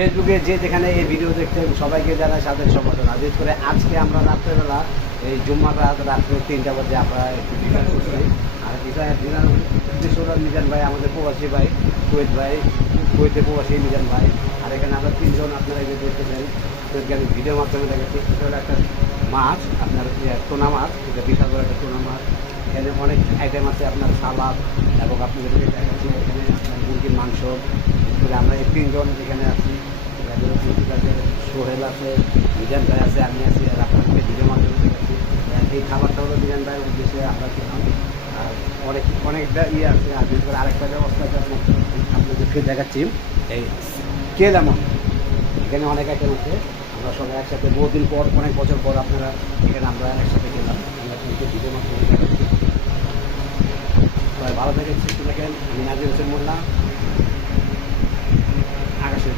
ফেসবুকে যে যেখানে এই ভিডিও দেখতেন সবাইকে জানাই সাথে সম্বোধনা। বিশেষ করে আজকে আমরা রাত্রেবেলা এই জুম্মার রাত্রে 3টা বাজে আমরা একটু ডিনার করছি। আর ডিনার উদ্দেশ্য হলো মিজান ভাই আমাদের প্রবাসী ভাই, কুয়েত ভাই, কুয়েতে প্রবাসী মিজান ভাই। আর এখানে আমরা 3জন আপনারা যে দেখতেছেন আমি ভিডিওর মাধ্যমে দেখেছি। এটা হলো একটা মাছ, আপনার টোনা মাছ, এটা বিশাল বড় একটা টোনা মাছ। এখানে অনেক আইটেম আছে, আপনার সালাদ এবং আপনাদেরকে দেখাচ্ছি এখানে আপনার মুরগির মাংস। করে আমরা এই 3জন এখানে আছি। সোহেল আছে, মিজান ভাই আছে, আমি আছি। আর আপনাদেরকে ভিডিওর মাধ্যমে দেখাচ্ছি। এই খাবারটা হলো মিজান ভাইয়ের উদ্দেশ্যে আমরা খেলাম। আর অনেকটা আছে। আর বিশেষ করে আরেকটা ব্যবস্থা আছে আপনাদেরকে দেখাচ্ছি, এই কেদামন। এখানে অনেক আইটেম আছে। আমরা সবাই একসাথে বহুদিন পর, অনেক বছর পর আপনারা এখানে আমরা একসাথে গেলাম। আমরা কিন্তু ভিডিওর মাধ্যমে দেখাচ্ছি। সবাই ভালো থাকেন, সুস্থ থাকেন। আমি নাজির হোসেন মোল্লা, আকাশের